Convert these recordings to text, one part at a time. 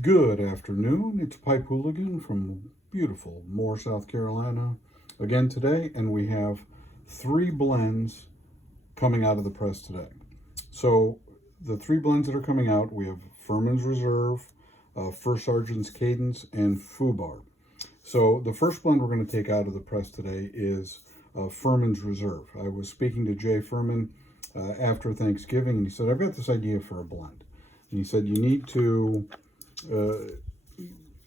Good afternoon. It's Pipe Hooligan from beautiful Moore, South Carolina again today, and we have 3 blends coming out of the press today. So the 3 blends that are coming out, we have Furmans Reserve, First Sergeant's Cadence, and Fubar. So the first blend we're going to take out of the press today is Furman's Reserve. I was speaking to Jay Furman after Thanksgiving, and he said, I've got this idea for a blend. And he said, you need to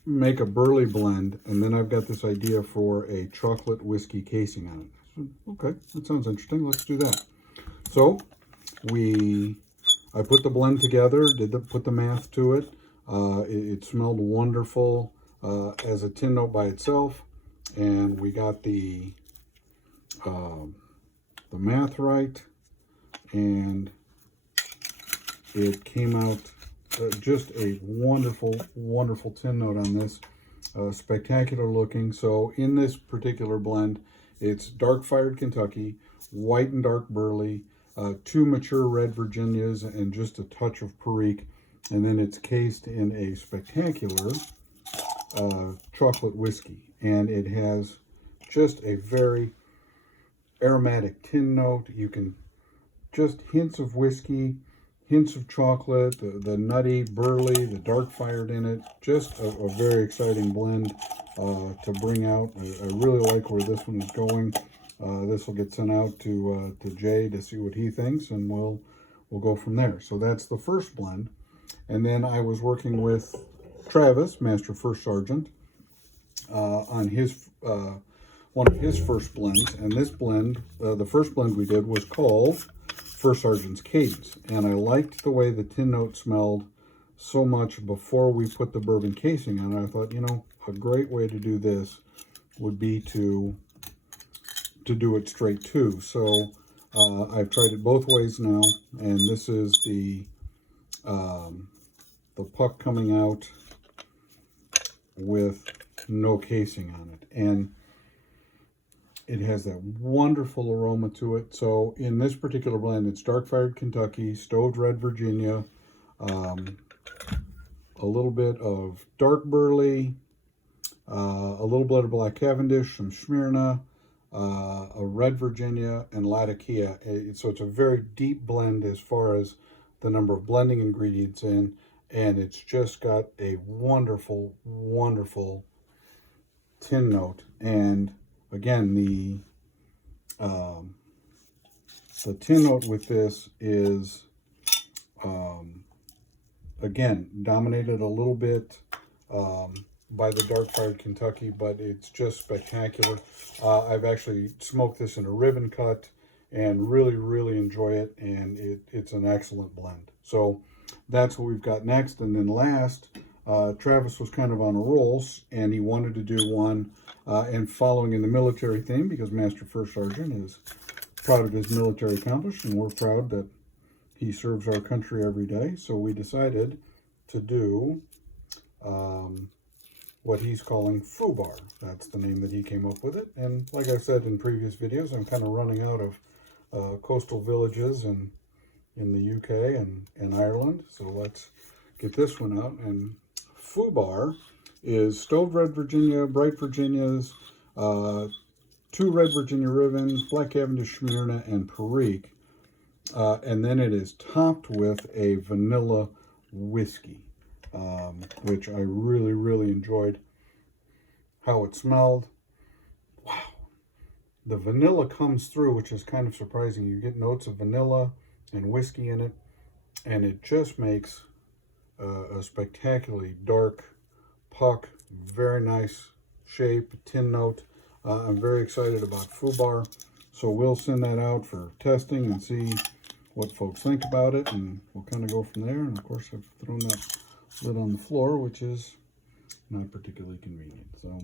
make a Burley blend, and then I've got this idea for a chocolate whiskey casing on it. I said, okay, that sounds interesting. Let's do that. So I put the blend together, put the math to it. It smelled wonderful as a tin note by itself, and we got the math right, and it came out just a wonderful, wonderful tin note on this. Spectacular looking. So in this particular blend, it's dark fired Kentucky, white and dark Burley, 2 mature red Virginias, and just a touch of Perique. And then it's cased in a spectacular chocolate whiskey. And it has just a very aromatic tin note. You can just hints of whiskey, hints of chocolate, the nutty Burley, the dark fired in it. Just a very exciting blend to bring out. I really like where this one is going. This will get sent out to Jay to see what he thinks, and we'll go from there. So that's the first blend. And then I was working with Travis, Master First Sergeant, on his one of his first blends. And this blend, the first blend we did was called First Sergeant's Cadence, and I liked the way the tin note smelled so much before we put the bourbon casing on it. I thought, you know, a great way to do this would be to do it straight too. So I've tried it both ways now, and this is the puck coming out with no casing on it, and it has that wonderful aroma to it. So in this particular blend, it's dark fired Kentucky, stoved red Virginia, a little bit of dark Burley, a little bit of black Cavendish, some Smyrna, a red Virginia, and Latakia. So it's a very deep blend as far as the number of blending ingredients in, and it's just got a wonderful, wonderful tin note. And again, the tin note with this is, again, dominated a little bit by the dark fired Kentucky, but it's just spectacular. I've actually smoked this in a ribbon cut and really, really enjoy it, and it's an excellent blend. So that's what we've got next. And then last, Travis was kind of on a roll, and he wanted to do one and following in the military theme, because Master First Sergeant is proud of his military accomplishments, and we're proud that he serves our country every day. So we decided to do what he's calling Fubar. That's the name that he came up with it. And like I said in previous videos, I'm kind of running out of coastal villages in the UK and Ireland. So let's get this one out. And Fubar is stoved red Virginia, bright Virginias, 2 red Virginia ribbons, black Cavendish, Smyrna, and Perique. And then it is topped with a vanilla whiskey, which I really, really enjoyed how it smelled. Wow. The vanilla comes through, which is kind of surprising. You get notes of vanilla and whiskey in it, and it just makes a spectacularly dark puck, very nice shape, tin note. I'm very excited about Fubar, so we'll send that out for testing and see what folks think about it, and we'll kind of go from there. And of course, I've thrown that lid on the floor, which is not particularly convenient. So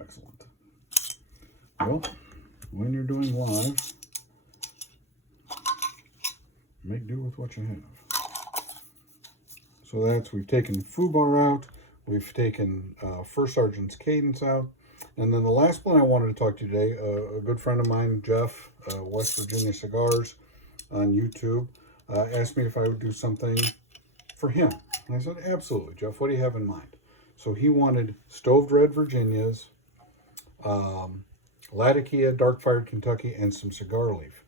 excellent. Well, when you're doing live, make do with what you have. So we've taken Fubar out, we've taken First Sergeant's Cadence out, and then the last one I wanted to talk to you today, a good friend of mine, Jeff, West Virginia Cigars on YouTube, asked me if I would do something for him. And I said, absolutely, Jeff, what do you have in mind? So he wanted stoved red Virginias, Latakia, dark fired Kentucky, and some cigar leaf.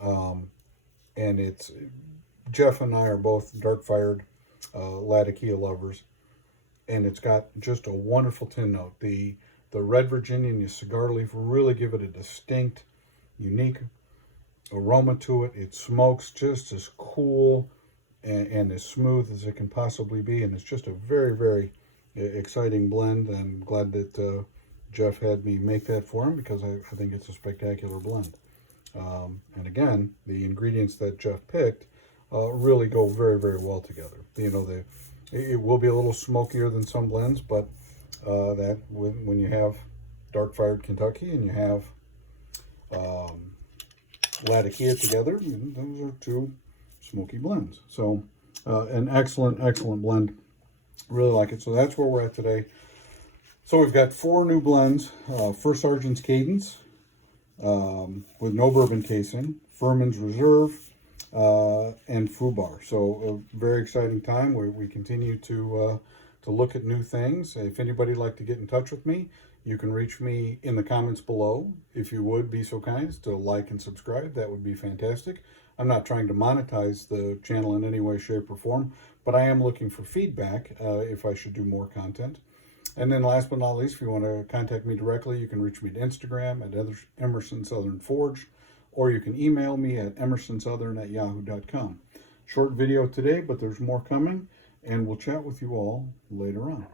And it's, Jeff and I are both dark fired Latakia lovers. And it's got just a wonderful tin note. The red Virginia and the cigar leaf really give it a distinct, unique aroma to it. It smokes just as cool and as smooth as it can possibly be, and it's just a very, very exciting blend. I'm glad that Jeff had me make that for him, because I think it's a spectacular blend. And again, the ingredients that Jeff picked really go very, very well together. You know, it will be a little smokier than some blends, but that when you have dark fired Kentucky and you have Latakia together, those are two smoky blends. So an excellent, excellent blend. Really like it. So that's where we're at today. So we've got 4 new blends. First Sergeant's Cadence with no bourbon casing, Furmans Reserve, and Fubar. So a very exciting time. We continue to look at new things. If anybody'd like to get in touch with me, you can reach me in the comments below. If you would be so kind as to like and subscribe, that would be fantastic. I'm not trying to monetize the channel in any way, shape, or form, but I am looking for feedback if I should do more content. And then last but not least, if you want to contact me directly, you can reach me at Instagram at Emerson Southern Forge, or you can email me at emersonsouthern@yahoo.com. Short video today, but there's more coming, and we'll chat with you all later on.